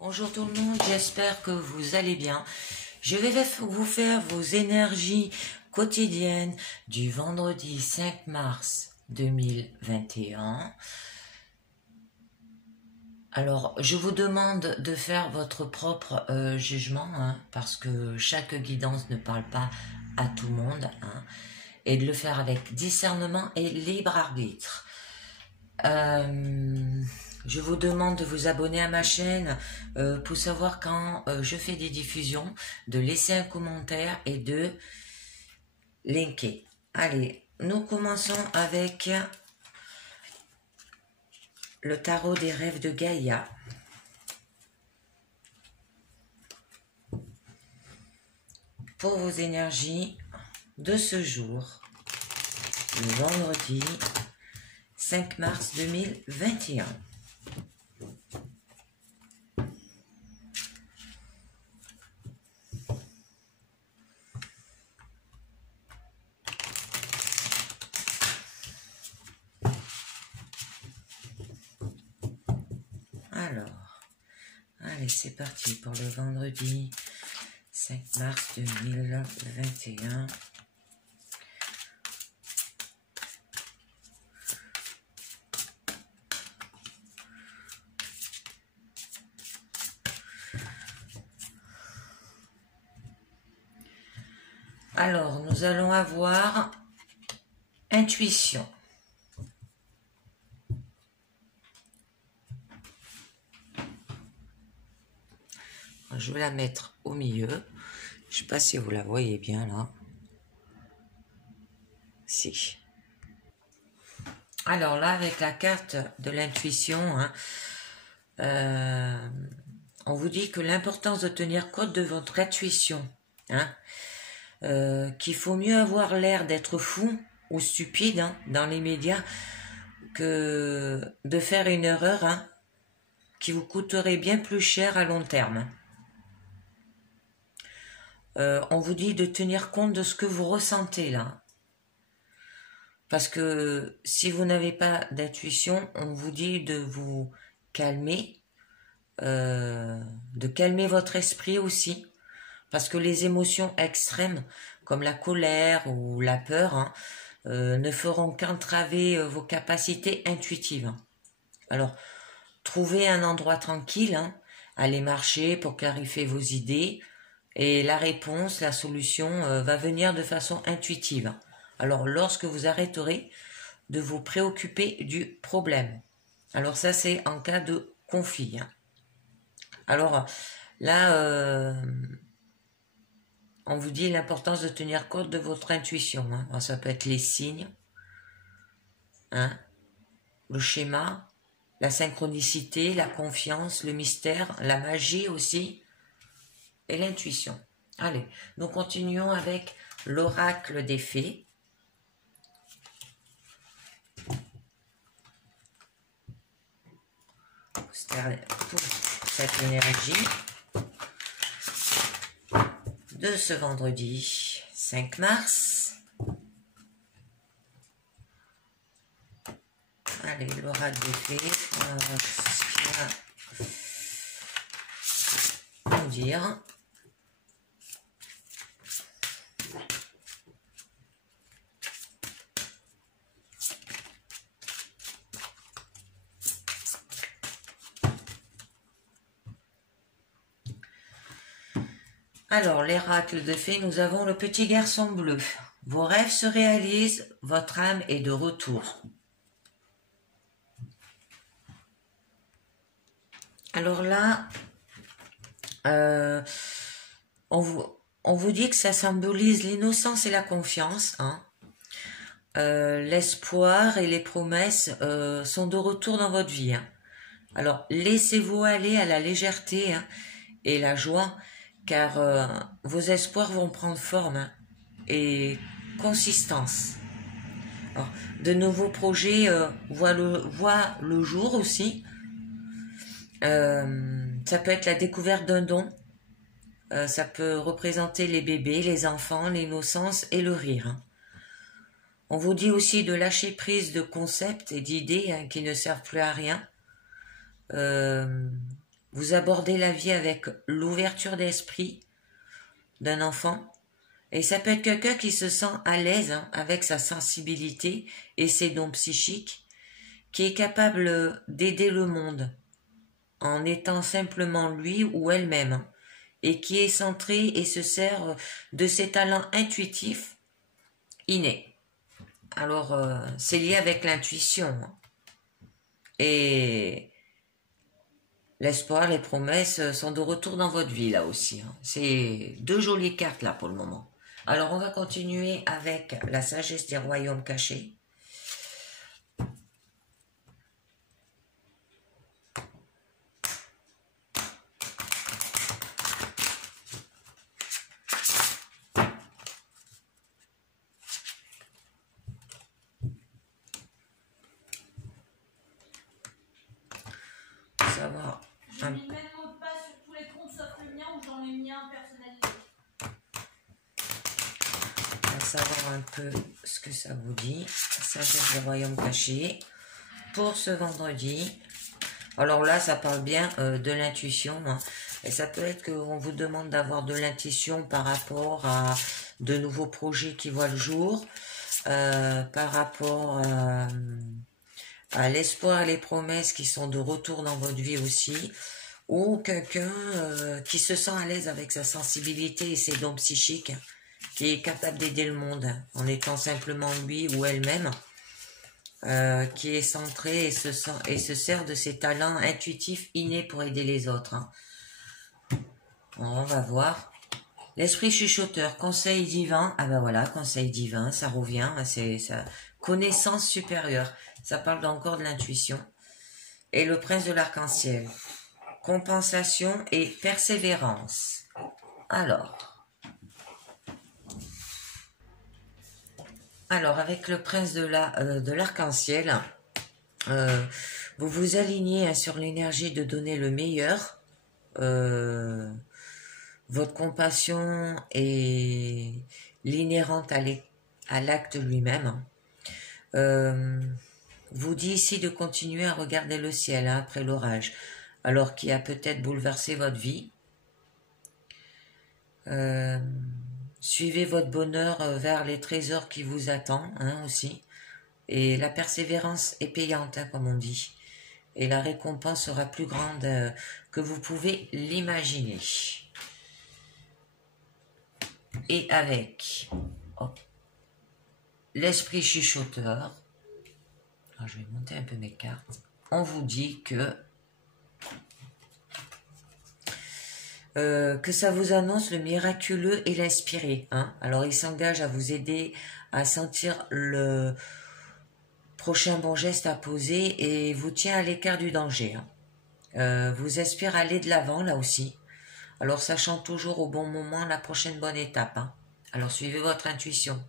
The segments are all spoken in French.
Bonjour tout le monde, j'espère que vous allez bien. Je vais vous faire vos énergies quotidiennes du vendredi 5 mars 2021. Alors, je vous demande de faire votre propre jugement, parce que chaque guidance ne parle pas à tout le monde, et de le faire avec discernement et libre arbitre. Je vous demande de vous abonner à ma chaîne pour savoir quand je fais des diffusions, de laisser un commentaire et de linker. Allez, nous commençons avec le tarot des rêves de Gaïa. Pour vos énergies de ce jour, le vendredi 5 mars 2021. Alors, allez, c'est parti pour le vendredi 5 mars 2021. Alors, nous allons avoir intuition. Je vais la mettre au milieu. Je ne sais pas si vous la voyez bien là. Si. Alors là, avec la carte de l'intuition, on vous dit que l'importance de tenir compte de votre intuition. Qu'il faut mieux avoir l'air d'être fou ou stupide dans les médias que de faire une erreur qui vous coûterait bien plus cher à long terme. On vous dit de tenir compte de ce que vous ressentez là. Parce que si vous n'avez pas d'intuition, on vous dit de vous calmer, de calmer votre esprit aussi. Parce que les émotions extrêmes, comme la colère ou la peur, ne feront qu'entraver vos capacités intuitives. Alors, trouvez un endroit tranquille, allez marcher pour clarifier vos idées, et la réponse, la solution va venir de façon intuitive. Alors, lorsque vous arrêterez de vous préoccuper du problème. Alors ça, c'est en cas de conflit. Alors, là, on vous dit l'importance de tenir compte de votre intuition. Alors, ça peut être les signes, le schéma, la synchronicité, la confiance, le mystère, la magie aussi, et l'intuition. Allez, nous continuons avec l'oracle des fées. Pour cette énergie de ce vendredi 5 mars. Allez, l'oracle des fées, ce qu'il va nous dire. Alors, l'oracle de fées, nous avons le petit garçon bleu. Vos rêves se réalisent, votre âme est de retour. Alors là, on vous dit que ça symbolise l'innocence et la confiance. L'espoir et les promesses sont de retour dans votre vie. Alors, laissez-vous aller à la légèreté et la joie, car vos espoirs vont prendre forme et consistance. Alors, de nouveaux projets voient le jour aussi. Ça peut être la découverte d'un don. Ça peut représenter les bébés, les enfants, l'innocence et le rire. On vous dit aussi de lâcher prise de concepts et d'idées qui ne servent plus à rien. Vous abordez la vie avec l'ouverture d'esprit d'un enfant. Et ça peut être quelqu'un qui se sent à l'aise avec sa sensibilité et ses dons psychiques, qui est capable d'aider le monde en étant simplement lui ou elle-même, et qui est centré et se sert de ses talents intuitifs innés. Alors, c'est lié avec l'intuition. Et l'espoir, les promesses sont de retour dans votre vie là aussi. C'est deux jolies cartes là pour le moment. Alors, on va continuer avec la sagesse des royaumes cachés. Savoir Je mets même mot de passe sur tous les comptes sauf le mien où j'en ai mis un personnalisé. savoir un peu ce que ça vous dit. Sagesse des royaumes cachés pour ce vendredi. Alors là, ça parle bien de l'intuition. Et ça peut être qu'on vous demande d'avoir de l'intuition par rapport à de nouveaux projets qui voient le jour, par rapport à l'espoir et les promesses qui sont de retour dans votre vie aussi, ou quelqu'un qui se sent à l'aise avec sa sensibilité et ses dons psychiques, qui est capable d'aider le monde en étant simplement lui ou elle-même, qui est centré et se sert de ses talents intuitifs innés pour aider les autres. On va voir. L'esprit chuchoteur, conseil divin. Ah ben voilà, conseil divin, ça revient, c'est ça. Connaissance supérieure, ça parle encore de l'intuition. Et le prince de l'arc-en-ciel, compensation et persévérance. Alors avec le prince de l'arc-en-ciel, vous vous alignez sur l'énergie de donner le meilleur. Votre compassion est l'inhérente à l'acte lui-même. Vous dit ici de continuer à regarder le ciel après l'orage, alors qui a peut-être bouleversé votre vie. Suivez votre bonheur vers les trésors qui vous attendent aussi. Et la persévérance est payante, comme on dit. Et la récompense sera plus grande que vous pouvez l'imaginer. Et avec l'esprit chuchoteur, je vais monter un peu mes cartes, on vous dit que ça vous annonce le miraculeux et l'inspiré. Alors il s'engage à vous aider à sentir le prochain bon geste à poser et vous tient à l'écart du danger. Vous inspire à aller de l'avant là aussi. Alors sachant toujours au bon moment la prochaine bonne étape. Alors suivez votre intuition.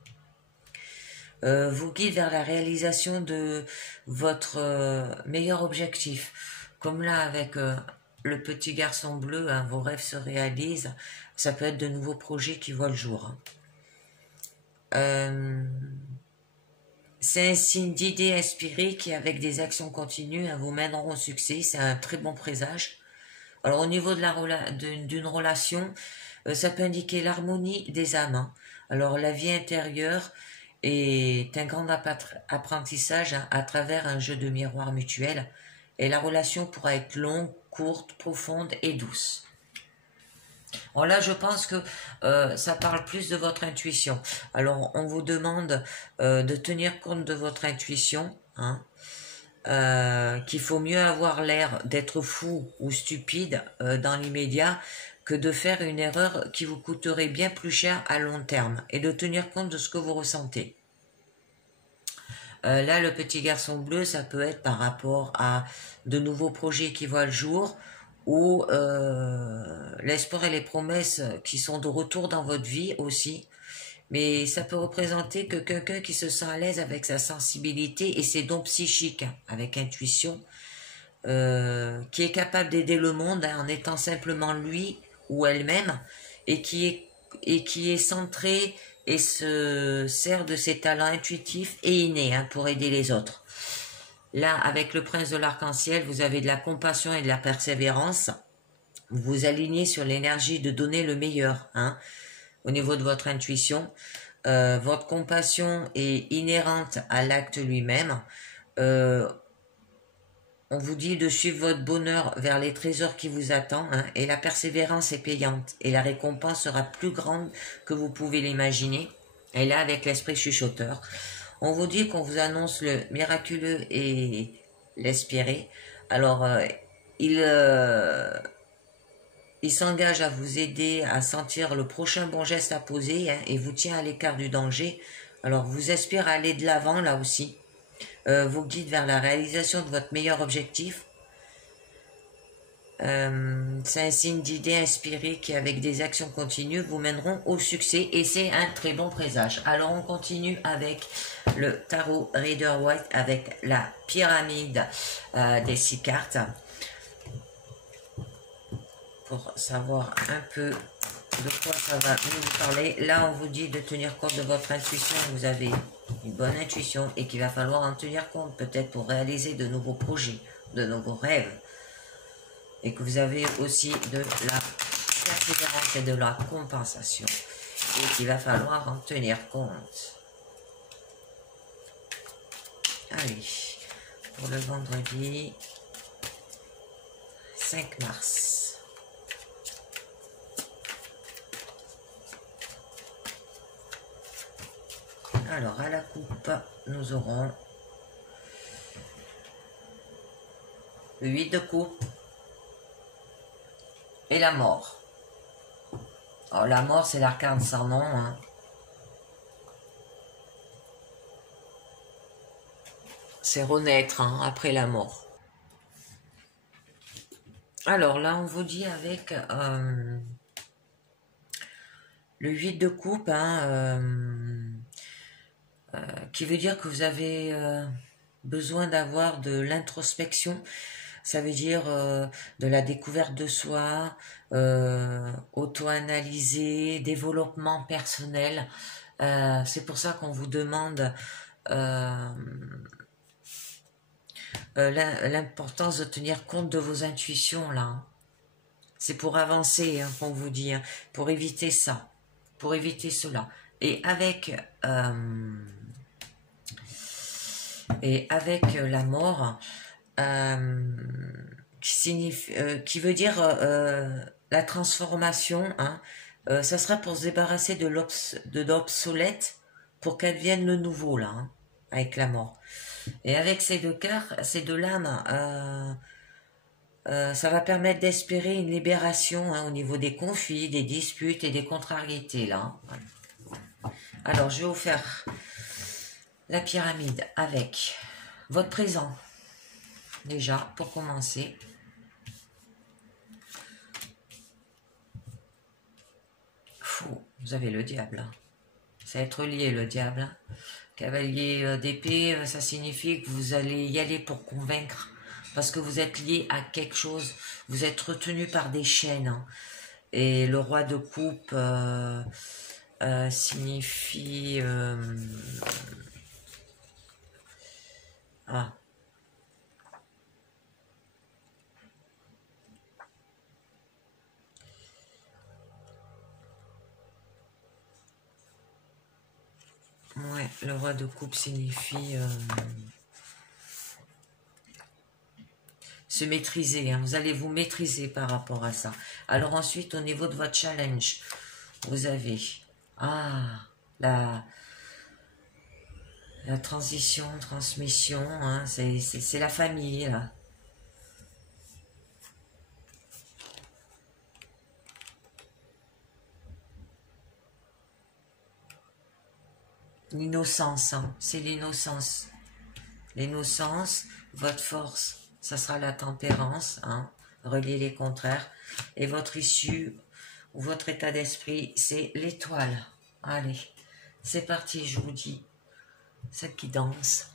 Vous guide vers la réalisation de votre meilleur objectif. Comme là avec le petit garçon bleu, vos rêves se réalisent. Ça peut être de nouveaux projets qui voient le jour. C'est un signe d'idées inspirées qui, avec des actions continues, vous mèneront au succès. C'est un très bon présage. Alors au niveau de d'une relation, ça peut indiquer l'harmonie des âmes. Alors la vie intérieure est un grand apprentissage à travers un jeu de miroir mutuel. Et la relation pourra être longue, courte, profonde et douce. Bon là je pense que ça parle plus de votre intuition. Alors on vous demande de tenir compte de votre intuition, qu'il faut mieux avoir l'air d'être fou ou stupide dans l'immédiat que de faire une erreur qui vous coûterait bien plus cher à long terme, et de tenir compte de ce que vous ressentez. Là, le petit garçon bleu, ça peut être par rapport à de nouveaux projets qui voient le jour, ou l'espoir et les promesses qui sont de retour dans votre vie aussi. Mais ça peut représenter que quelqu'un qui se sent à l'aise avec sa sensibilité et ses dons psychiques, avec intuition, qui est capable d'aider le monde en étant simplement lui ou elle-même, et qui est centré et se sert de ses talents intuitifs et innés pour aider les autres. Là, avec le prince de l'arc-en-ciel, vous avez de la compassion et de la persévérance. Vous vous alignez sur l'énergie de donner le meilleur, hein, au niveau de votre intuition. Votre compassion est inhérente à l'acte lui-même. On vous dit de suivre votre bonheur vers les trésors qui vous attendent, hein, et la persévérance est payante et la récompense sera plus grande que vous pouvez l'imaginer. Et là, avec l'esprit chuchoteur, on vous dit qu'on vous annonce le miraculeux et l'espéré. Alors, il, euh, il s'engage à vous aider à sentir le prochain bon geste à poser, hein, et vous tient à l'écart du danger. Alors, vous aspire à aller de l'avant là aussi. Vous guide vers la réalisation de votre meilleur objectif. C'est un signe d'idées inspirées qui, avec des actions continues, vous mèneront au succès et c'est un très bon présage. Alors on continue avec le tarot Rider-Waite avec la pyramide des 6 cartes pour savoir un peu de quoi ça va nous parler. Là, on vous dit de tenir compte de votre intuition. Vous avez une bonne intuition et qu'il va falloir en tenir compte peut-être pour réaliser de nouveaux projets, de nouveaux rêves. Et que vous avez aussi de la persévérance et de la compensation. Et qu'il va falloir en tenir compte. Allez, pour le vendredi 5 mars. Alors, à la coupe, nous aurons le 8 de coupe et la mort. Alors, la mort, c'est l'arcane sans nom, hein. C'est renaître, hein, après la mort. Alors, là, on vous dit avec le 8 de coupe, hein, qui veut dire que vous avez besoin d'avoir de l'introspection. Ça veut dire de la découverte de soi, auto-analyser, développement personnel. C'est pour ça qu'on vous demande l'importance de tenir compte de vos intuitions là. C'est pour avancer, hein, qu'on vous dit, hein, pour éviter ça, pour éviter cela. Et avec la mort, qui veut dire la transformation, hein, ça sera pour se débarrasser de l'obsolète pour qu'elle devienne le nouveau là, hein, avec la mort. Et avec ces deux cœurs, ces deux lames, ça va permettre d'espérer une libération, hein, au niveau des conflits, des disputes et des contrariétés là. Voilà. Alors je vais vous faire la pyramide avec votre présent, déjà, pour commencer. Fou, vous avez le diable. Ça va être lié, le diable. Cavalier d'épée, ça signifie que vous allez y aller pour convaincre. Parce que vous êtes lié à quelque chose. Vous êtes retenu par des chaînes. Hein. Et le roi de coupe signifie... Ah. Ouais, le roi de coupe signifie se maîtriser. Hein. Vous allez vous maîtriser par rapport à ça. Alors ensuite, au niveau de votre challenge, vous avez la transition, transmission. Hein, c'est la famille là. L'innocence, hein, c'est l'innocence. L'innocence, votre force, ça sera la tempérance, hein, relier les contraires. Et votre issue, ou votre état d'esprit, c'est l'étoile. Allez, c'est parti, je vous dis. Celle qui danse.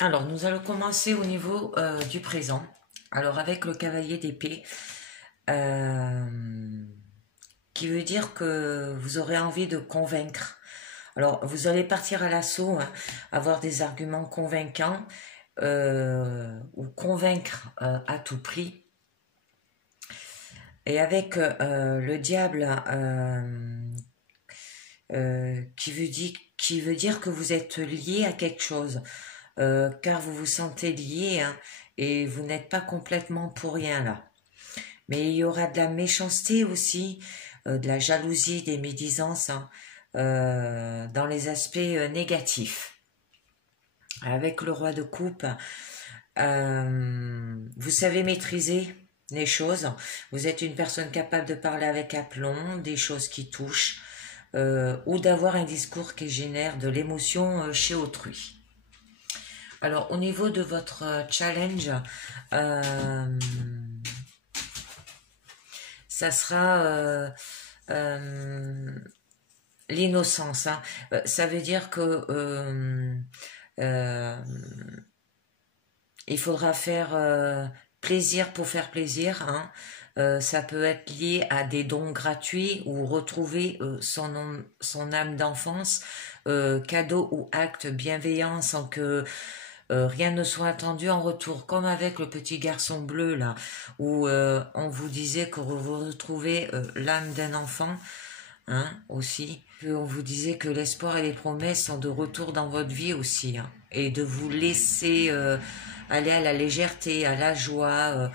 Alors, nous allons commencer au niveau du présent. Alors, avec le cavalier d'épée, qui veut dire que vous aurez envie de convaincre. Alors, vous allez partir à l'assaut, hein, avoir des arguments convaincants ou convaincre à tout prix. Et avec le diable qui veut dire que vous êtes lié à quelque chose, car vous vous sentez lié, hein, et vous n'êtes pas complètement pour rien là. Mais il y aura de la méchanceté aussi, de la jalousie, des médisances, hein, dans les aspects négatifs. Avec le roi de coupe, vous savez maîtriser les choses. Vous êtes une personne capable de parler avec aplomb, des choses qui touchent, ou d'avoir un discours qui génère de l'émotion chez autrui. Alors, au niveau de votre challenge, ça sera l'innocence. Hein. Ça veut dire que il faudra faire plaisir pour faire plaisir. Hein. Ça peut être lié à des dons gratuits ou retrouver son âme d'enfance, cadeau ou acte bienveillant sans que rien ne soit attendu en retour, comme avec le petit garçon bleu là, où on vous disait que vous retrouvez l'âme d'un enfant, hein, aussi. On vous disait que l'espoir et les promesses sont de retour dans votre vie aussi, hein, et de vous laisser aller à la légèreté, à la joie,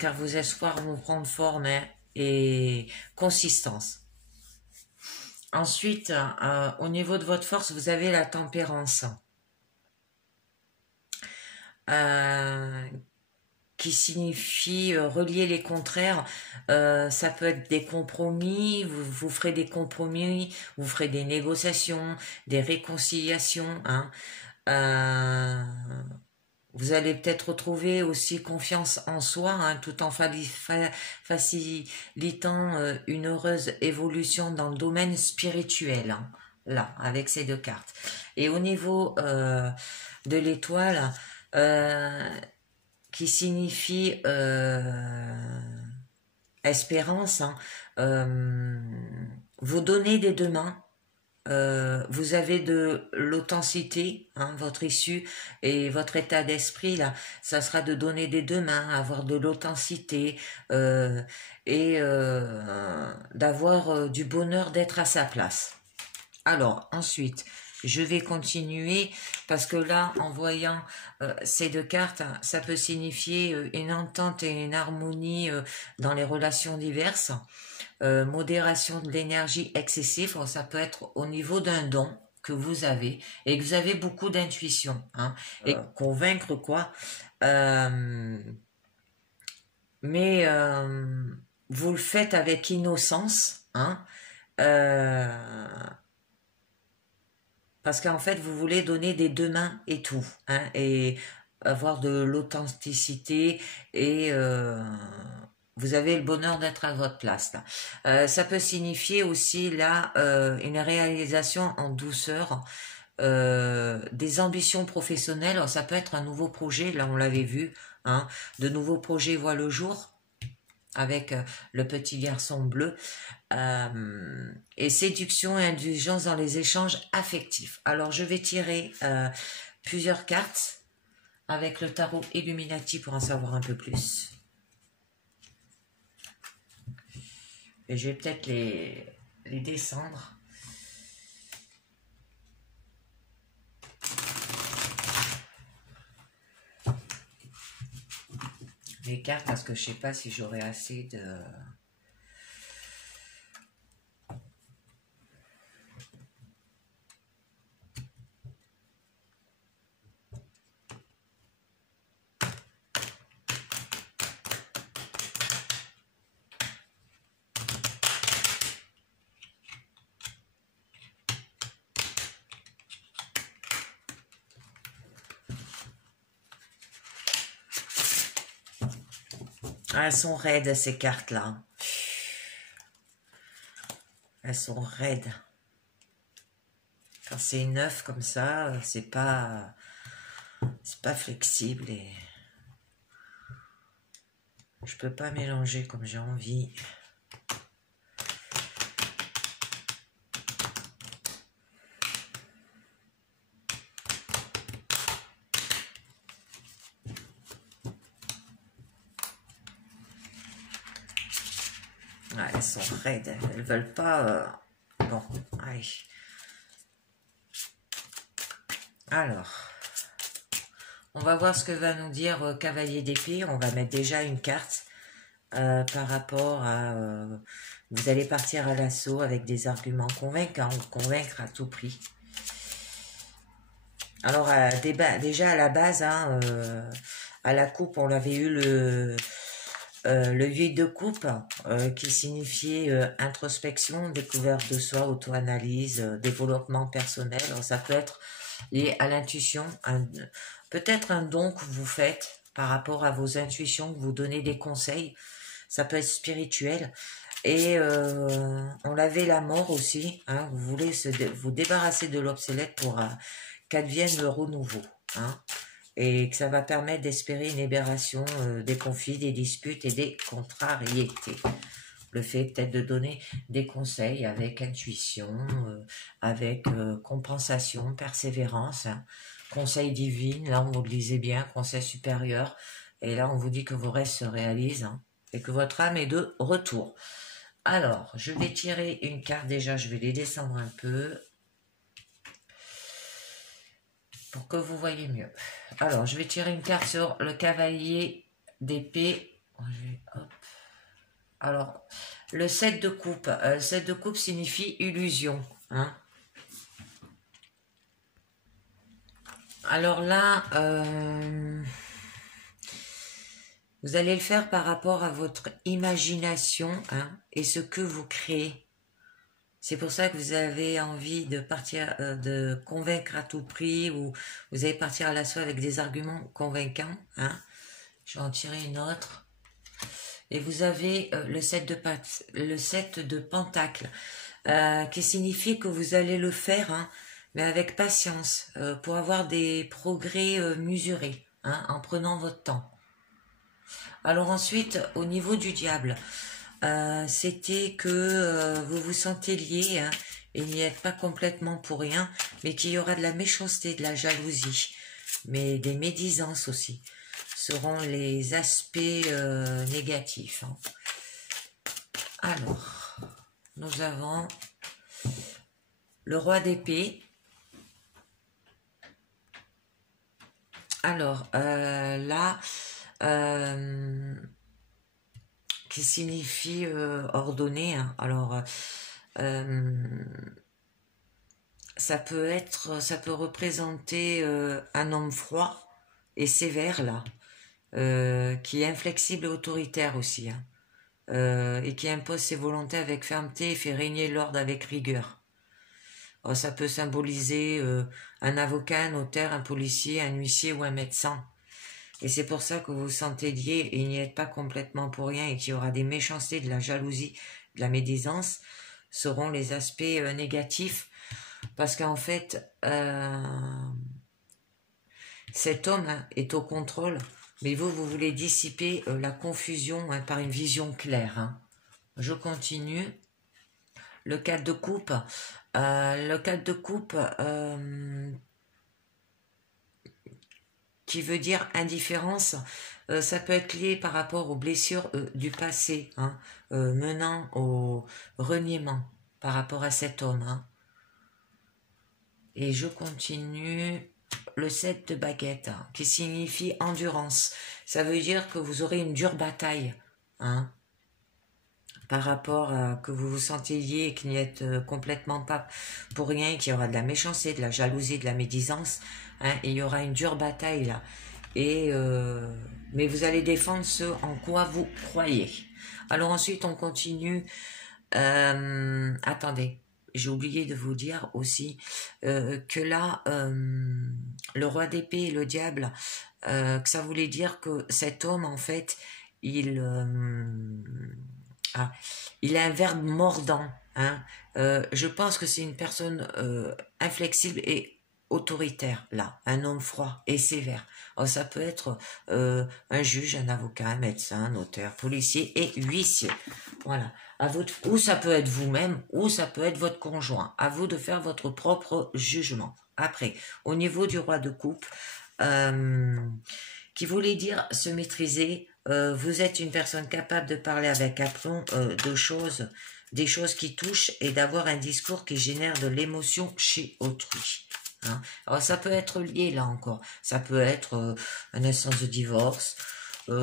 car vos espoirs vont prendre forme, hein, et consistance. Ensuite, au niveau de votre force, vous avez la tempérance. Qui signifie relier les contraires. Ça peut être des compromis, vous ferez des compromis, vous ferez des négociations, des réconciliations. Hein. Vous allez peut-être retrouver aussi confiance en soi, hein, tout en facilitant une heureuse évolution dans le domaine spirituel. Hein, là, avec ces deux cartes. Et au niveau de l'étoile, qui signifie espérance, hein, vous donnez des deux mains, vous avez de l'authenticité, hein, votre issue et votre état d'esprit là, ça sera de donner des deux mains, avoir de l'authenticité et d'avoir du bonheur d'être à sa place. Alors ensuite, je vais continuer parce que là, en voyant ces deux cartes, ça peut signifier une entente et une harmonie dans les relations diverses, modération de l'énergie excessive, ça peut être au niveau d'un don que vous avez et que vous avez beaucoup d'intuition, hein, et convaincre quoi. Mais vous le faites avec innocence, hein. Parce qu'en fait, vous voulez donner des deux mains et tout, hein, et avoir de l'authenticité et vous avez le bonheur d'être à votre place là. Ça peut signifier aussi là une réalisation en douceur, des ambitions professionnelles. Alors, ça peut être un nouveau projet, là on l'avait vu, hein, de nouveaux projets voient le jour avec le petit garçon bleu. Et séduction et indulgence dans les échanges affectifs. Alors je vais tirer plusieurs cartes avec le tarot Illuminati pour en savoir un peu plus. Et je vais peut-être les descendre. Les cartes parce que je sais pas si j'aurai assez de... Ah, elles sont raides ces cartes-là. Elles sont raides. Quand c'est neuf comme ça, c'est pas flexible et je peux pas mélanger comme j'ai envie. elles sont raides, elles veulent pas... Bon, allez. Alors, on va voir ce que va nous dire Cavalier d'épée. On va mettre déjà une carte par rapport à... vous allez partir à l'assaut avec des arguments convaincants, convaincre à tout prix. Alors, déjà à la base, hein, à la coupe, on avait eu le 8 de coupe qui signifiait introspection, découverte de soi, auto-analyse, développement personnel. Alors, ça peut être lié à l'intuition, peut-être un don que vous faites par rapport à vos intuitions, que vous donnez des conseils. Ça peut être spirituel. Et on avait la mort aussi. Hein, vous voulez vous débarrasser de l'obsolète pour qu'advienne le renouveau. Hein, et que ça va permettre d'espérer une libération des conflits, des disputes et des contrariétés. Le fait peut-être de donner des conseils avec intuition, avec compensation, persévérance, hein, conseil divin, là on vous le disait bien, conseil supérieur, et là on vous dit que vos rêves se réalisent, hein, et que votre âme est de retour. Alors, je vais tirer une carte, déjà je vais les descendre un peu, pour que vous voyez mieux. Alors, je vais tirer une carte sur le cavalier d'épée. Alors, le 7 de coupe. Le 7 de coupe signifie illusion. Hein. Alors là, vous allez le faire par rapport à votre imagination, hein, et ce que vous créez. C'est pour ça que vous avez envie de partir, de convaincre à tout prix, ou vous allez partir à l'assaut avec des arguments convaincants. Hein. Je vais en tirer une autre. Et vous avez le 7 de pentacles, qui signifie que vous allez le faire, hein, mais avec patience, pour avoir des progrès mesurés, hein, en prenant votre temps. Alors ensuite, au niveau du diable, c'était que vous vous sentez lié, hein, et n'y êtes pas complètement pour rien, mais qu'il y aura de la méchanceté, de la jalousie, mais des médisances aussi, seront les aspects négatifs. Hein. Alors, nous avons le roi d'épée. Alors, là... qui signifie ordonner. Hein. Alors, ça peut représenter un homme froid et sévère là, qui est inflexible et autoritaire aussi, hein, et qui impose ses volontés avec fermeté et fait régner l'ordre avec rigueur. Alors, ça peut symboliser un avocat, un notaire, un policier, un huissier ou un médecin. Et c'est pour ça que vous vous sentez lié et n'y êtes pas complètement pour rien, et qu'il y aura des méchancetés, de la jalousie, de la médisance, seront les aspects négatifs. Parce qu'en fait, cet homme, hein, est au contrôle, mais vous voulez dissiper la confusion, hein, par une vision claire. Hein. Je continue. Le 4 de coupe. Le 4 de coupe... qui veut dire indifférence, ça peut être lié par rapport aux blessures du passé, hein, menant au reniement par rapport à cet homme. Hein. Et je continue. Le 7 de baguette, hein, qui signifie endurance. Ça veut dire que vous aurez une dure bataille, hein, par rapport à que vous vous sentez lié et qu'il n'y êtes complètement pas pour rien, qu'il y aura de la méchanceté, de la jalousie, de la médisance, hein, et il y aura une dure bataille là. Et mais vous allez défendre ce en quoi vous croyez. Alors ensuite on continue. Attendez, j'ai oublié de vous dire aussi que là, le roi d'épée et le diable, que ça voulait dire que cet homme en fait, il a un verbe mordant. Hein. Je pense que c'est une personne inflexible et autoritaire, là, un homme froid et sévère. Alors, ça peut être un juge, un avocat, un médecin, un notaire, policier et huissier. Voilà. Ou ça peut être vous-même, ou ça peut être votre conjoint. À vous de faire votre propre jugement. Après, au niveau du roi de coupe, qui voulait dire se maîtriser, Vous êtes une personne capable de parler avec aplomb des choses qui touchent et d'avoir un discours qui génère de l'émotion chez autrui. Hein. Alors ça peut être lié là encore. Ça peut être une instance de divorce. Ça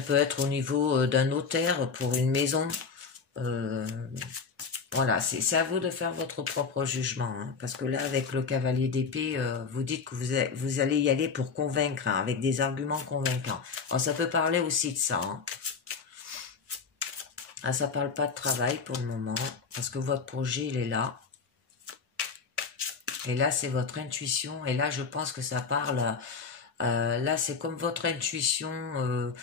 peut être au niveau d'un notaire pour une maison. Voilà, c'est à vous de faire votre propre jugement, hein, parce que là, avec le cavalier d'épée, vous dites que vous allez y aller pour convaincre, hein, avec des arguments convaincants. Alors, ça peut parler aussi de ça. Hein. Ah, ça parle pas de travail pour le moment, parce que votre projet, il est là. Et là, c'est votre intuition, et là, je pense que ça parle... là, c'est comme votre intuition...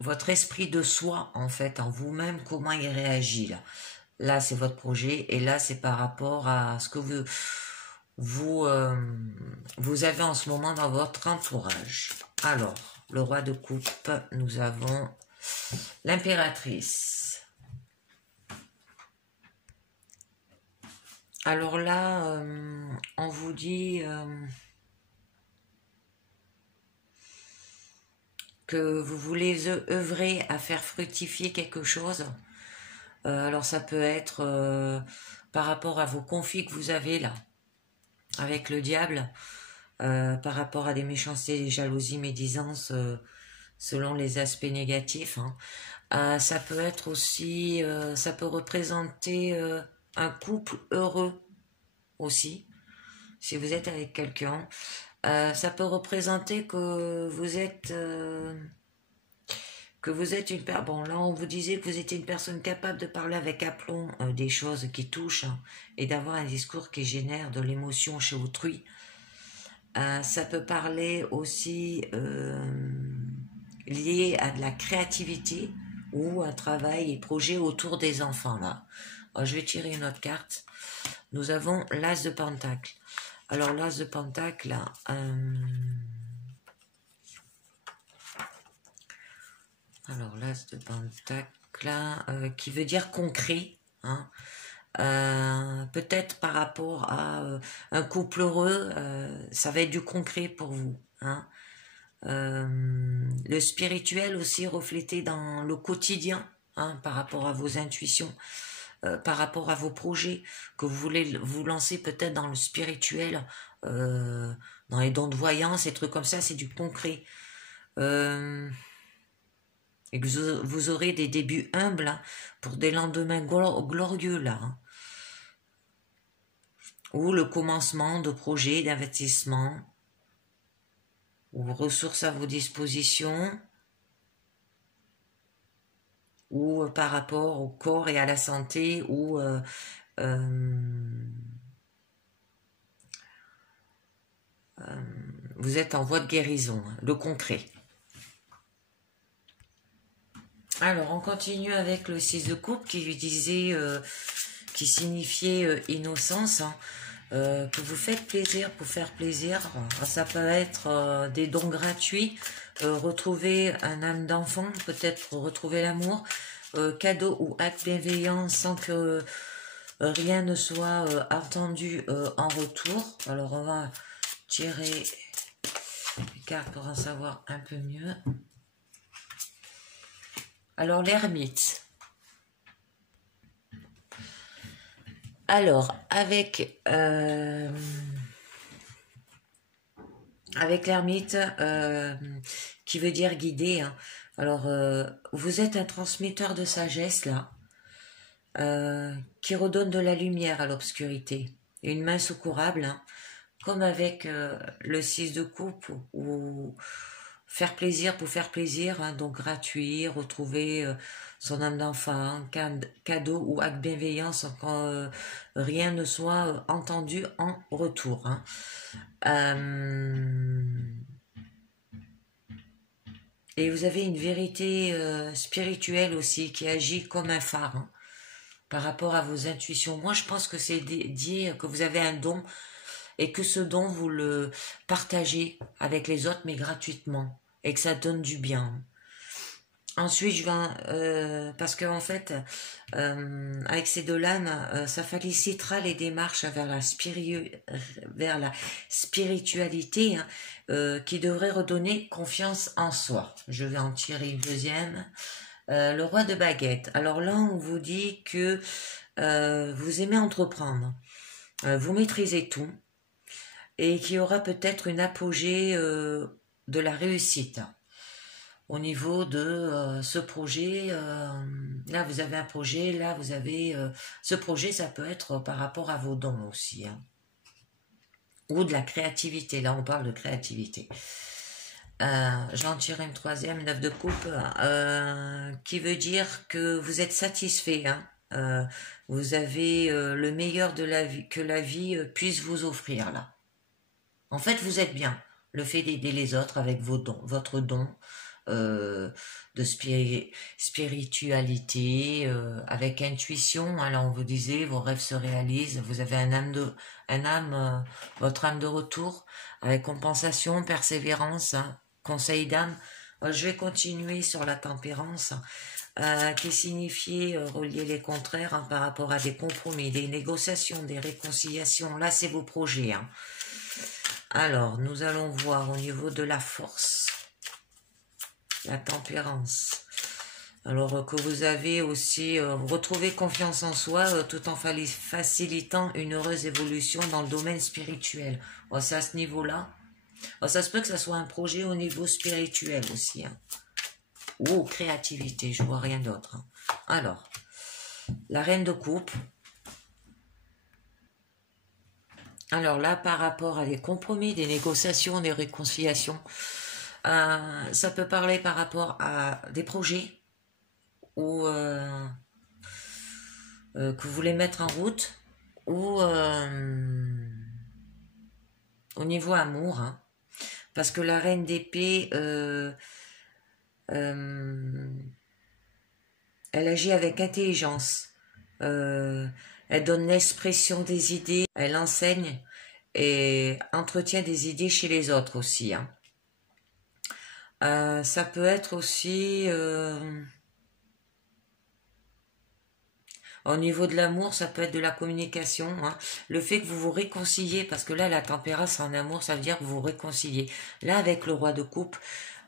votre esprit de soi, en fait, en vous-même, comment il réagit, là. Là, c'est votre projet, et là, c'est par rapport à ce que vous avez en ce moment dans votre entourage. Alors, le roi de coupe, nous avons l'impératrice. Alors là, on vous dit... que vous voulez œuvrer à faire fructifier quelque chose. Alors ça peut être par rapport à vos conflits que vous avez là, avec le diable, par rapport à des méchancetés, des jalousies, médisances, selon les aspects négatifs. Hein. Ça peut être aussi, ça peut représenter un couple heureux aussi, si vous êtes avec quelqu'un. Ça peut représenter que vous êtes une personne. Bon, là, on vous disait que vous étiez une personne capable de parler avec aplomb des choses qui touchent, hein, et d'avoir un discours qui génère de l'émotion chez autrui. Ça peut parler aussi lié à de la créativité ou un travail et projet autour des enfants. Là, alors, je vais tirer une autre carte. Nous avons l'As de Pentacle. Alors, l'As de Pentacle, là, alors, l'As de Pentacle, qui veut dire concret, hein. Peut-être par rapport à un couple heureux, ça va être du concret pour vous. Hein. Le spirituel aussi reflété dans le quotidien, hein, par rapport à vos intuitions, par rapport à vos projets que vous voulez vous lancer peut-être dans le spirituel, dans les dons de voyance et trucs comme ça, c'est du concret. Et que vous aurez des débuts humbles, hein, pour des lendemains glorieux là. Hein. Ou le commencement de projets d'investissement, ou ressources à vos dispositions, ou par rapport au corps et à la santé, ou vous êtes en voie de guérison, hein, le concret. Alors, on continue avec le 6 de coupe qui lui disait, qui signifiait innocence, hein, que vous faites plaisir pour faire plaisir. Ça peut être des dons gratuits, retrouver un âme d'enfant, peut-être retrouver l'amour, cadeau ou acte bienveillant sans que rien ne soit attendu en retour. Alors, on va tirer les cartes pour en savoir un peu mieux. Alors, l'ermite. Alors, avec l'ermite, qui veut dire guider, hein. Alors, vous êtes un transmetteur de sagesse, là, qui redonne de la lumière à l'obscurité. Une main secourable, hein, comme avec le 6 de coupe, ou faire plaisir pour faire plaisir, hein, donc gratuit, retrouver son âme d'enfant, cadeau ou acte bienveillant sans que rien ne soit entendu en retour. Hein. Et vous avez une vérité spirituelle aussi qui agit comme un phare, hein, par rapport à vos intuitions. Moi, je pense que c'est dire que vous avez un don et que ce don, vous le partagez avec les autres, mais gratuitement, et que ça donne du bien. Ensuite, parce que en fait, avec ces deux lames, ça facilitera les démarches vers la spiritualité, hein, qui devrait redonner confiance en soi. Je vais en tirer une deuxième. Le roi de baguette. Alors là, on vous dit que vous aimez entreprendre, vous maîtrisez tout, et qu'il y aura peut-être une apogée de la réussite au niveau de ce projet. Là, vous avez un projet, là, vous avez... ce projet, ça peut être par rapport à vos dons aussi, hein. Ou de la créativité, là, on parle de créativité. J'en tire une troisième, 9 de coupe, qui veut dire que vous êtes satisfait, hein. Vous avez le meilleur de la vie, que la vie puisse vous offrir, là. En fait, vous êtes bien. Le fait d'aider les autres avec vos dons, votre don, de spiritualité, avec intuition. Alors on vous disait, vos rêves se réalisent, vous avez votre âme de retour, avec compensation, persévérance, hein, conseil d'âme. Je vais continuer sur la tempérance, qui signifie relier les contraires, hein, par rapport à des compromis, des négociations, des réconciliations. Là, c'est vos projets, hein. Alors, nous allons voir au niveau de la force. La tempérance. Alors que vous avez aussi retrouvé confiance en soi, tout en facilitant une heureuse évolution dans le domaine spirituel. Oh, c'est à ce niveau-là. Oh, ça se peut que ça soit un projet au niveau spirituel aussi, hein. Ou créativité, je vois rien d'autre, hein. Alors, la reine de coupe. Alors là, par rapport à des compromis, des négociations, des réconciliations, ça peut parler par rapport à des projets ou que vous voulez mettre en route, ou au niveau amour, hein. Parce que la reine d'épée, elle agit avec intelligence, elle donne l'expression des idées, elle enseigne et entretient des idées chez les autres aussi, hein. Ça peut être aussi au niveau de l'amour, ça peut être de la communication, hein. Le fait que vous vous réconciliez, parce que là, la tempérance en amour, ça veut dire que vous vous réconciliez. Là, avec le roi de coupe,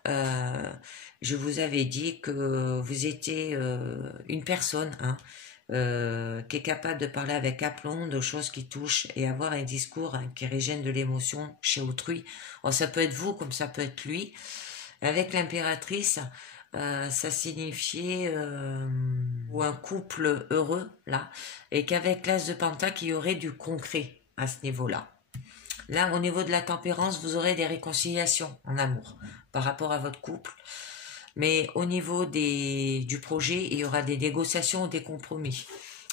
je vous avais dit que vous étiez une personne, hein, qui est capable de parler avec aplomb de choses qui touchent et avoir un discours, hein, qui régène de l'émotion chez autrui. Alors, ça peut être vous comme ça peut être lui. Avec l'impératrice, ça signifiait ou un couple heureux, là, et qu'avec l'as de pentacle, il y aurait du concret à ce niveau-là. Là, au niveau de la tempérance, vous aurez des réconciliations en amour par rapport à votre couple. Mais au niveau du projet, il y aura des négociations ou des compromis.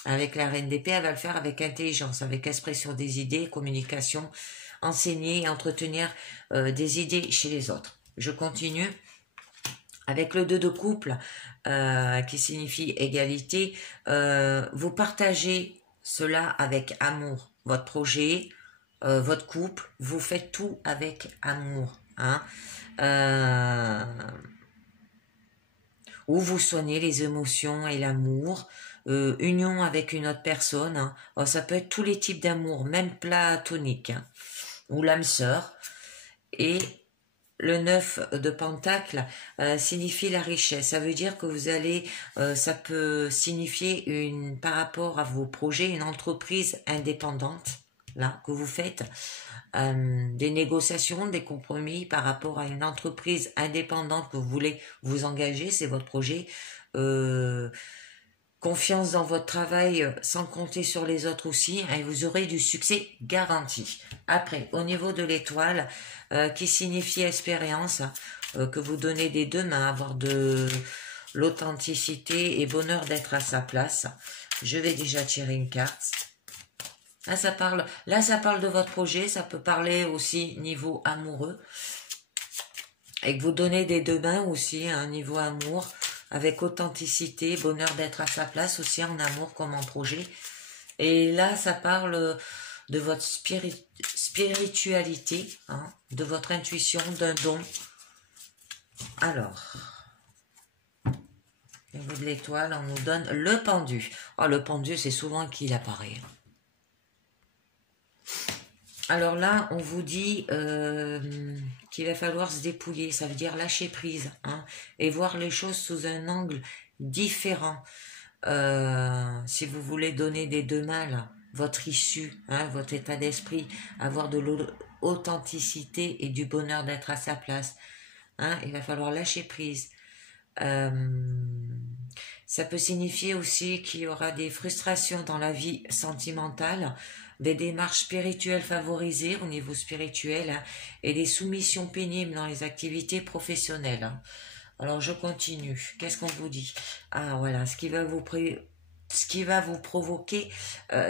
Avec la reine d'épée, elle va le faire avec intelligence, avec expression des idées, communication, enseigner et entretenir des idées chez les autres. Je continue. Avec le 2 de couple, qui signifie égalité, vous partagez cela avec amour. Votre projet, votre couple, vous faites tout avec amour, hein. Où vous soignez les émotions et l'amour, union avec une autre personne, hein. Alors, ça peut être tous les types d'amour, même platonique, hein, ou l'âme sœur. Et le 9 de pentacle signifie la richesse. Ça veut dire que vous allez, ça peut signifier par rapport à vos projets, une entreprise indépendante, là, que vous faites, des négociations, des compromis par rapport à une entreprise indépendante que vous voulez vous engager, c'est votre projet. Confiance dans votre travail sans compter sur les autres aussi, et vous aurez du succès garanti. Après, au niveau de l'étoile, qui signifie expérience, que vous donnez des deux mains, avoir de l'authenticité et bonheur d'être à sa place. Je vais déjà tirer une carte. Là, ça parle de votre projet, ça peut parler aussi niveau amoureux. Et que vous donnez des deux mains aussi, à un niveau amour, avec authenticité, bonheur d'être à sa place aussi en amour comme en projet. Et là, ça parle de votre spiritualité, hein, de votre intuition, d'un don. Alors, Au niveau de l'étoile, on nous donne le pendu. Oh, le pendu, c'est souvent qu'il apparaît. Alors là, on vous dit qu'il va falloir se dépouiller. Ça veut dire lâcher prise, hein, et voir les choses sous un angle différent. Si vous voulez donner des deux mains, là, votre issue, hein, votre état d'esprit, avoir de l'authenticité et du bonheur d'être à sa place, hein, il va falloir lâcher prise. Ça peut signifier aussi qu'il y aura des frustrations dans la vie sentimentale, des démarches spirituelles favorisées au niveau spirituel, hein, et des soumissions pénibles dans les activités professionnelles. Hein. Alors je continue. Qu'est-ce qu'on vous dit? Ah voilà, ce qui va vous provoquer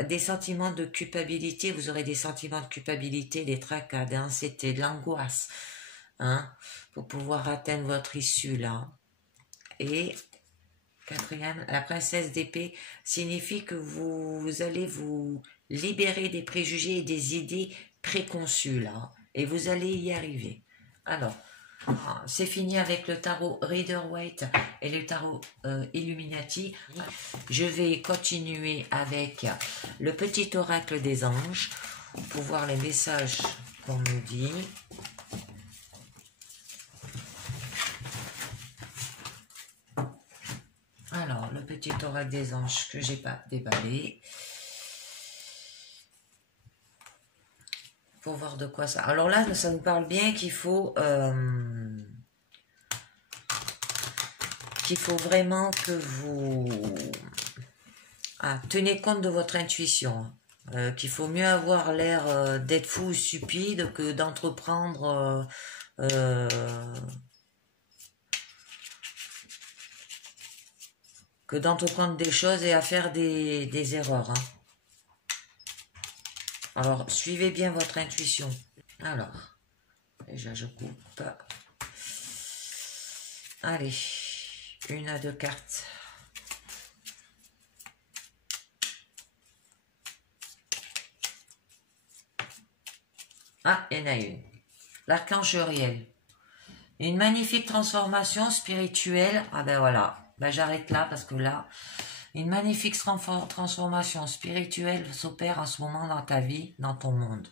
des sentiments de culpabilité. Vous aurez des sentiments de culpabilité, des tracas, d'anxiété, de l'angoisse, hein, pour pouvoir atteindre votre issue là. Et quatrième, la princesse d'épée signifie que vous allez vous libérer des préjugés et des idées préconçues là, et vous allez y arriver. Alors, c'est fini avec le tarot Rider-Waite et le tarot Illuminati. Je vais continuer avec le petit oracle des anges pour voir les messages qu'on nous dit. Alors, le petit oracle des anges que j'ai pas déballé. Pour voir de quoi ça... Alors là, ça nous parle bien qu'il faut vraiment que vous tenez compte de votre intuition. Qu'il faut mieux avoir l'air d'être fou ou stupide que d'entreprendre des choses et à faire des erreurs. Hein. Alors, suivez bien votre intuition. Alors, déjà, je coupe. Allez, 1 à 2 cartes. Ah, il y en a une. L'archange Uriel. Une magnifique transformation spirituelle. Ah ben voilà. Ben j'arrête là parce que là, une magnifique transformation spirituelle s'opère en ce moment dans ta vie, dans ton monde.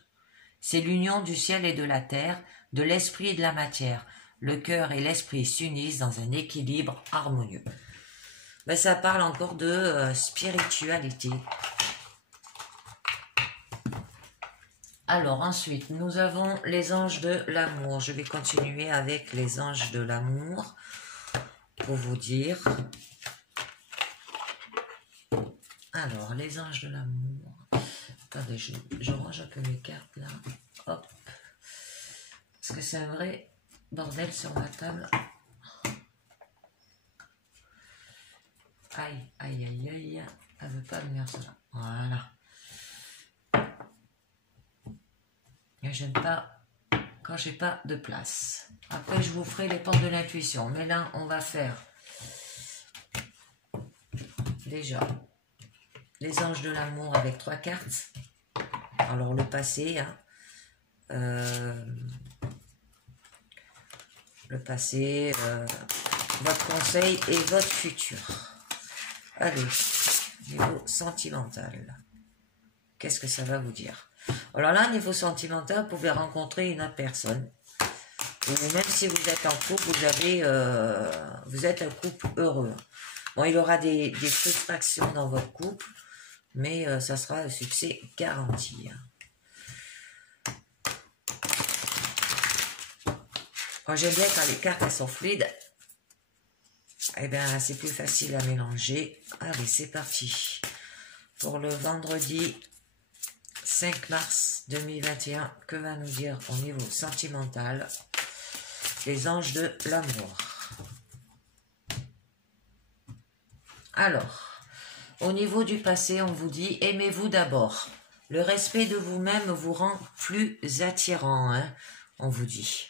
C'est l'union du ciel et de la terre, de l'esprit et de la matière. Le cœur et l'esprit s'unissent dans un équilibre harmonieux. Ben ça parle encore de spiritualité. Alors ensuite, nous avons les anges de l'amour. Je vais continuer avec les anges de l'amour pour vous dire. Alors, les anges de l'amour. Attendez, je range un peu mes cartes là. Hop. Parce que c'est un vrai bordel sur ma table. Aïe, aïe, aïe, aïe. Elle veut pas venir cela. Voilà. Et j'aime pas quand j'ai pas de place. Après, je vous ferai les portes de l'intuition. Mais là, on va faire déjà les anges de l'amour avec 3 cartes. Alors, le passé, hein. Le passé, votre conseil et votre futur. Allez, niveau sentimental. Qu'est-ce que ça va vous dire? Alors là, niveau sentimental, vous pouvez rencontrer une autre personne. Ou même si vous êtes en couple, vous êtes un couple heureux. Bon, il y aura des frustrations dans votre couple, mais ça sera un succès garanti. Moi, j'aime bien quand les cartes elles sont fluides. Eh bien, c'est plus facile à mélanger. Allez, c'est parti. Pour le vendredi 5 mars 2021, que va nous dire au niveau sentimental les anges de l'amour? Alors, au niveau du passé, on vous dit, aimez-vous d'abord. Le respect de vous-même vous rend plus attirant, hein, on vous dit.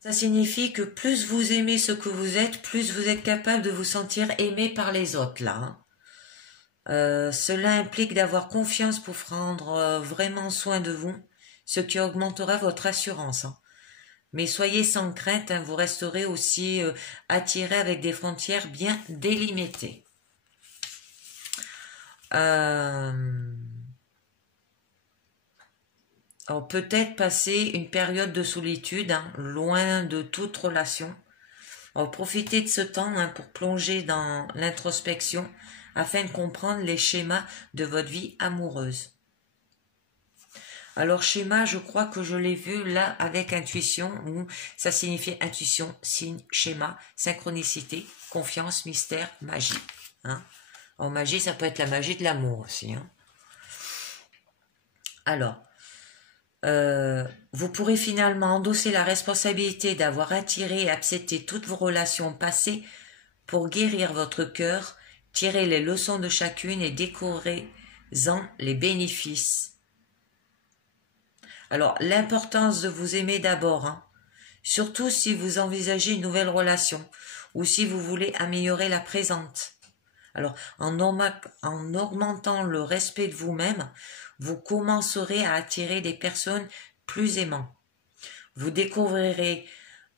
Ça signifie que plus vous aimez ce que vous êtes, plus vous êtes capable de vous sentir aimé par les autres, là. Hein. Cela implique d'avoir confiance pour prendre vraiment soin de vous, ce qui augmentera votre assurance. Hein. Mais soyez sans crainte, hein, vous resterez aussi attiré avec des frontières bien délimitées. Alors peut-être passer une période de solitude, hein, loin de toute relation. Alors profitez de ce temps, hein, pour plonger dans l'introspection afin de comprendre les schémas de votre vie amoureuse. Alors schéma, je crois que je l'ai vu là avec intuition, où ça signifie intuition, signe, schéma, synchronicité, confiance, mystère, magie. Hein. En magie, ça peut être la magie de l'amour aussi. Hein. Alors, vous pourrez finalement endosser la responsabilité d'avoir attiré et accepté toutes vos relations passées pour guérir votre cœur, tirer les leçons de chacune et découvrir-en les bénéfices. Alors, l'importance de vous aimer d'abord, hein, surtout si vous envisagez une nouvelle relation ou si vous voulez améliorer la présente. Alors, en augmentant le respect de vous-même, vous commencerez à attirer des personnes plus aimantes. Vous découvrirez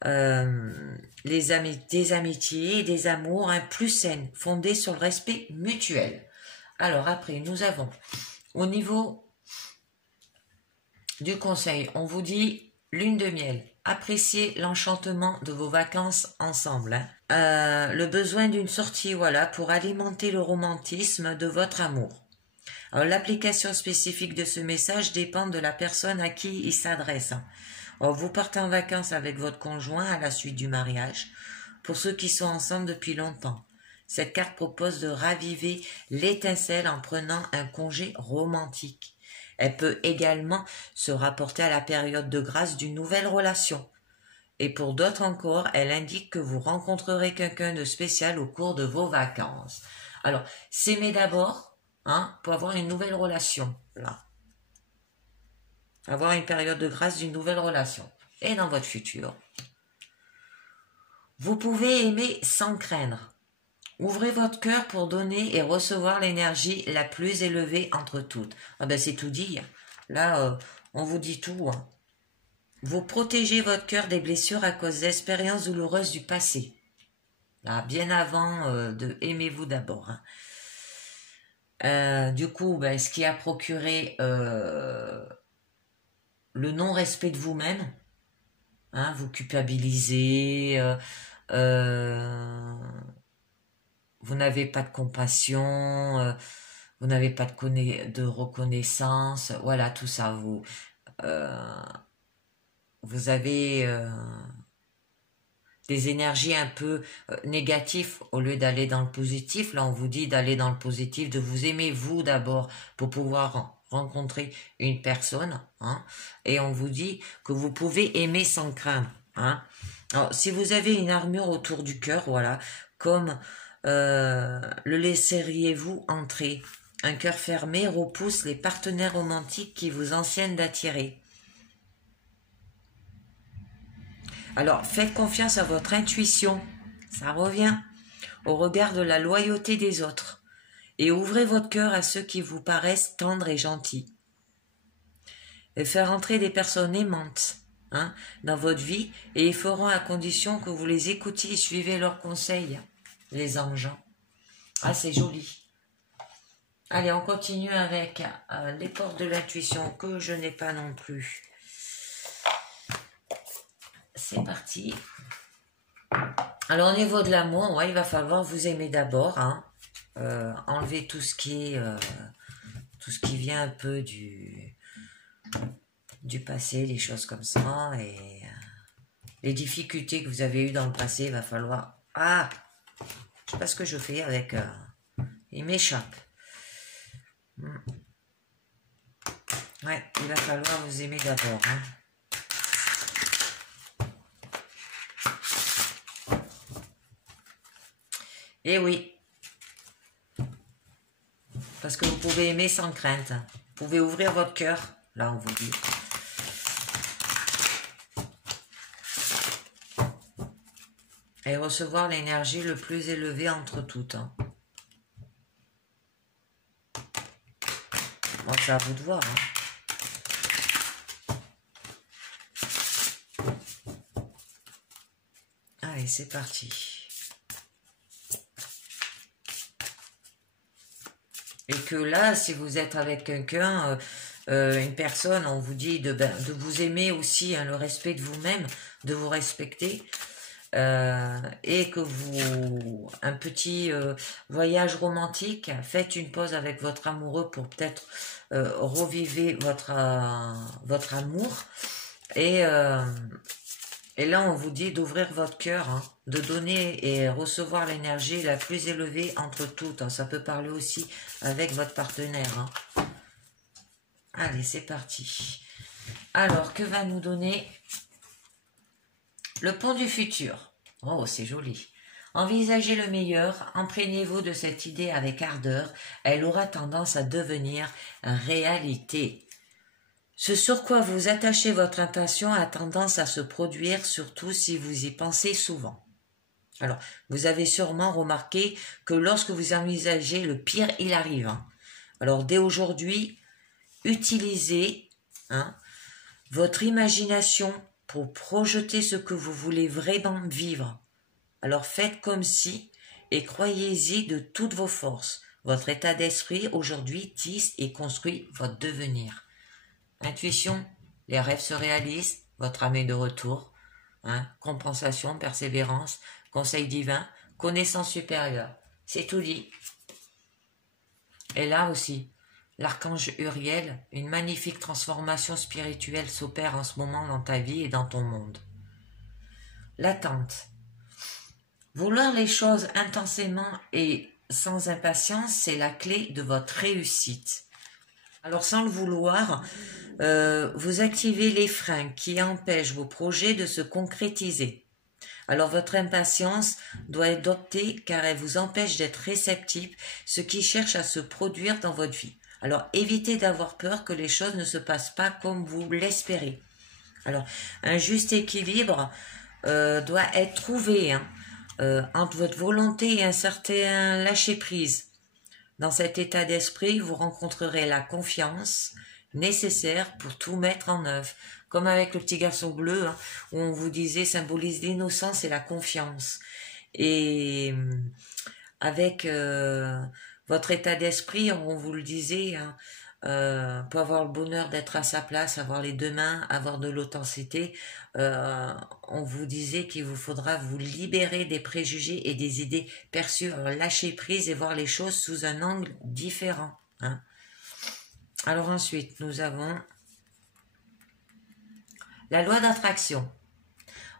des amitiés et des amours, hein, plus saines, fondées sur le respect mutuel. Alors après, nous avons au niveau du conseil, on vous dit lune de miel. Appréciez l'enchantement de vos vacances ensemble. Hein. Le besoin d'une sortie, voilà, pour alimenter le romantisme de votre amour. Alors, l'application spécifique de ce message dépend de la personne à qui il s'adresse. Hein. Alors, vous partez en vacances avec votre conjoint à la suite du mariage. Pour ceux qui sont ensemble depuis longtemps, cette carte propose de raviver l'étincelle en prenant un congé romantique. Elle peut également se rapporter à la période de grâce d'une nouvelle relation. Et pour d'autres encore, elle indique que vous rencontrerez quelqu'un de spécial au cours de vos vacances. Alors, s'aimer d'abord, hein, pour avoir une nouvelle relation, là. Avoir une période de grâce d'une nouvelle relation. Et dans votre futur, vous pouvez aimer sans craindre. Ouvrez votre cœur pour donner et recevoir l'énergie la plus élevée entre toutes. Ah ben c'est tout dit. Là, on vous dit tout. Hein. Vous protégez votre cœur des blessures à cause d'expériences douloureuses du passé. Là, bien avant de aimez-vous d'abord. Hein. Du coup, ben, ce qui a procuré le non-respect de vous-même, hein, vous culpabilisez, vous n'avez pas de compassion, vous n'avez pas de reconnaissance, voilà tout ça. Vous avez des énergies un peu négatives au lieu d'aller dans le positif. Là, on vous dit d'aller dans le positif, de vous aimer vous d'abord pour pouvoir rencontrer une personne. Hein, et on vous dit que vous pouvez aimer sans craindre. Hein. Alors, si vous avez une armure autour du cœur, voilà, comme le laisseriez-vous entrer? Un cœur fermé repousse les partenaires romantiques qui vous enseignent d'attirer. Alors, faites confiance à votre intuition, ça revient, au regard de la loyauté des autres, et ouvrez votre cœur à ceux qui vous paraissent tendres et gentils. Et faire entrer des personnes aimantes, hein, dans votre vie, et ils feront à condition que vous les écoutiez et suivez leurs conseils. Les anges. Ah, c'est joli. Allez, on continue avec les portes de l'intuition que je n'ai pas non plus. C'est parti. Alors, au niveau de l'amour, ouais, il va falloir vous aimer d'abord. Hein. Enlever tout ce qui vient un peu du passé, les choses comme ça. Et les difficultés que vous avez eues dans le passé, il va falloir... Ah, je sais pas ce que je fais avec... il m'échappe. Ouais, il va falloir vous aimer d'abord. Hein. Et oui. Parce que vous pouvez aimer sans crainte. Vous pouvez ouvrir votre cœur. Là, on vous dit. Et recevoir l'énergie le plus élevée entre toutes. Hein. Bon, c'est à vous de voir. Hein. Allez, c'est parti. Et que là, si vous êtes avec quelqu'un, une personne, on vous dit de vous aimer aussi, hein, le respect de vous-même, de vous respecter, et que vous, un petit voyage romantique, faites une pause avec votre amoureux pour peut-être reviver votre amour, et là, on vous dit d'ouvrir votre cœur, hein, de donner et recevoir l'énergie la plus élevée entre toutes. Hein. Ça peut parler aussi avec votre partenaire. Hein. Allez, c'est parti. Alors, que va nous donner le pont du futur? Oh, c'est joli. Envisagez le meilleur, imprégnez-vous de cette idée avec ardeur. Elle aura tendance à devenir réalité. Ce sur quoi vous attachez votre intention a tendance à se produire, surtout si vous y pensez souvent. Alors, vous avez sûrement remarqué que lorsque vous envisagez, le pire, il arrive. Hein. Alors, dès aujourd'hui, utilisez votre imagination pour projeter ce que vous voulez vraiment vivre. Alors, faites comme si et croyez-y de toutes vos forces. Votre état d'esprit aujourd'hui tisse et construit votre devenir. Intuition, les rêves se réalisent, votre âme est de retour, compensation, persévérance, conseil divin, connaissance supérieure, c'est tout dit. Et là aussi, l'archange Uriel, une magnifique transformation spirituelle s'opère en ce moment dans ta vie et dans ton monde. L'attente. Vouloir les choses intensément et sans impatience, c'est la clé de votre réussite. Alors sans le vouloir, vous activez les freins qui empêchent vos projets de se concrétiser. Alors votre impatience doit être adoptée car elle vous empêche d'être réceptif, ce qui cherche à se produire dans votre vie. Alors évitez d'avoir peur que les choses ne se passent pas comme vous l'espérez. Alors un juste équilibre doit être trouvé entre votre volonté et un certain lâcher-prise. Dans cet état d'esprit, vous rencontrerez la confiance nécessaire pour tout mettre en œuvre. Comme avec le petit garçon bleu, où on vous disait symbolise l'innocence et la confiance. Et avec votre état d'esprit, on vous le disait, pour avoir le bonheur d'être à sa place, avoir les deux mains, avoir de l'authenticité, on vous disait qu'il vous faudra vous libérer des préjugés et des idées perçues, lâcher prise et voir les choses sous un angle différent. Hein. Alors ensuite, nous avons la loi d'attraction.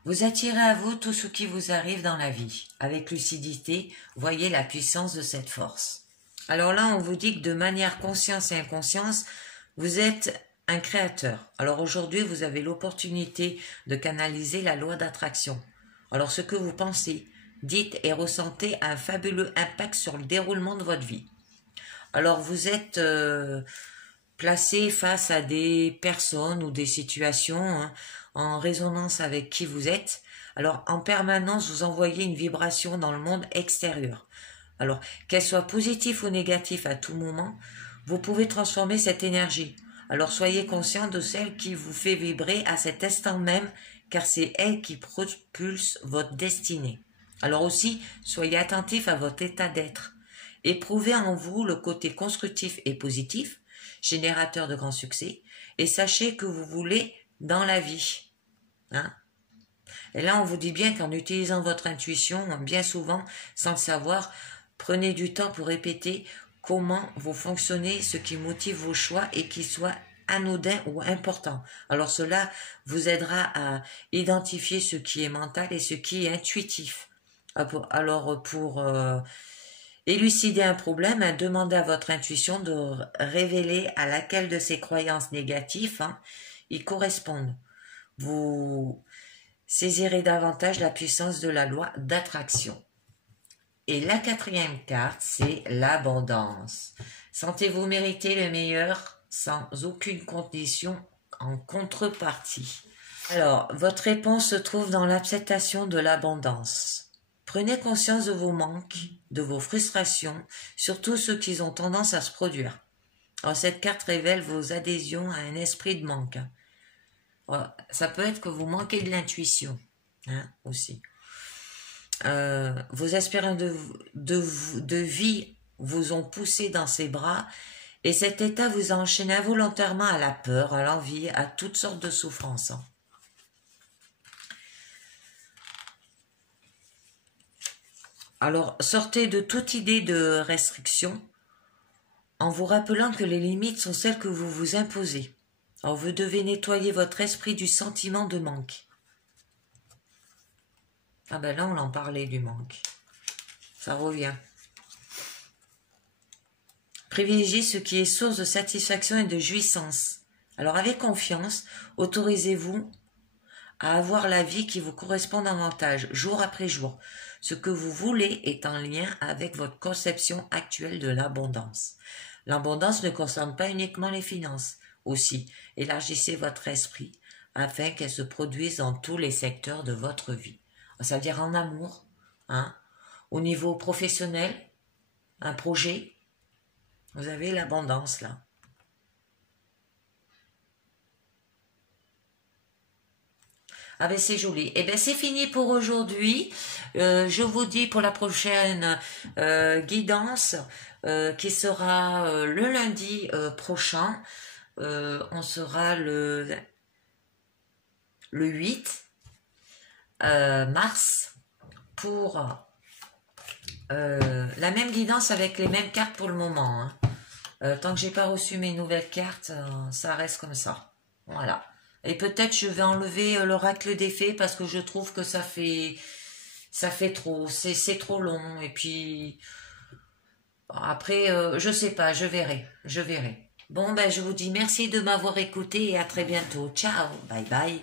Vous attirez à vous tout ce qui vous arrive dans la vie. Avec lucidité, voyez la puissance de cette force. Alors là, on vous dit que de manière consciente et inconsciente, vous êtes un créateur. Alors aujourd'hui, vous avez l'opportunité de canaliser la loi d'attraction. Alors ce que vous pensez, dites et ressentez a un fabuleux impact sur le déroulement de votre vie. Alors vous êtes placé face à des personnes ou des situations en résonance avec qui vous êtes. Alors en permanence, vous envoyez une vibration dans le monde extérieur. Alors, qu'elle soit positive ou négative à tout moment, vous pouvez transformer cette énergie. Alors, soyez conscient de celle qui vous fait vibrer à cet instant même, car c'est elle qui propulse votre destinée. Alors aussi, soyez attentif à votre état d'être. Éprouvez en vous le côté constructif et positif, générateur de grands succès, et sachez que vous voulez dans la vie. Et là, on vous dit bien qu'en utilisant votre intuition, bien souvent, sans le savoir, prenez du temps pour répéter comment vous fonctionnez, ce qui motive vos choix et qui soit anodin ou important. Alors cela vous aidera à identifier ce qui est mental et ce qui est intuitif. Alors pour élucider un problème, demandez à votre intuition de révéler à laquelle de ces croyances négatives ils correspondent. Vous saisirez davantage la puissance de la loi d'attraction. Et la quatrième carte, c'est l'abondance. Sentez-vous mériter le meilleur sans aucune condition en contrepartie. Alors, votre réponse se trouve dans l'acceptation de l'abondance. Prenez conscience de vos manques, de vos frustrations, surtout ceux qui ont tendance à se produire. Alors, cette carte révèle vos adhésions à un esprit de manque. Alors, ça peut être que vous manquez de l'intuition, aussi. Vos espérances de vie vous ont poussé dans ses bras et cet état vous a enchaîné involontairement à la peur, à l'envie, à toutes sortes de souffrances. Alors, sortez de toute idée de restriction en vous rappelant que les limites sont celles que vous vous imposez. Alors, vous devez nettoyer votre esprit du sentiment de manque. Ah ben là, on en parlait du manque. Ça revient. Privilégiez ce qui est source de satisfaction et de jouissance. Alors, avec confiance, autorisez-vous à avoir la vie qui vous correspond davantage, jour après jour. Ce que vous voulez est en lien avec votre conception actuelle de l'abondance. L'abondance ne concerne pas uniquement les finances. Aussi, élargissez votre esprit afin qu'elle se produise dans tous les secteurs de votre vie. Ça veut dire en amour, hein, au niveau professionnel, un projet. Vous avez l'abondance là. Ah ben c'est joli. Eh ben c'est fini pour aujourd'hui. Je vous dis pour la prochaine guidance qui sera le lundi prochain. On sera le 8 mars pour la même guidance avec les mêmes cartes pour le moment. Hein. Tant que j'ai pas reçu mes nouvelles cartes, ça reste comme ça. Voilà. Et peut-être je vais enlever l'oracle des fées parce que je trouve que ça fait trop, c'est trop long. Et puis après, je sais pas, je verrai. Bon ben je vous dis merci de m'avoir écouté et à très bientôt. Ciao, bye bye.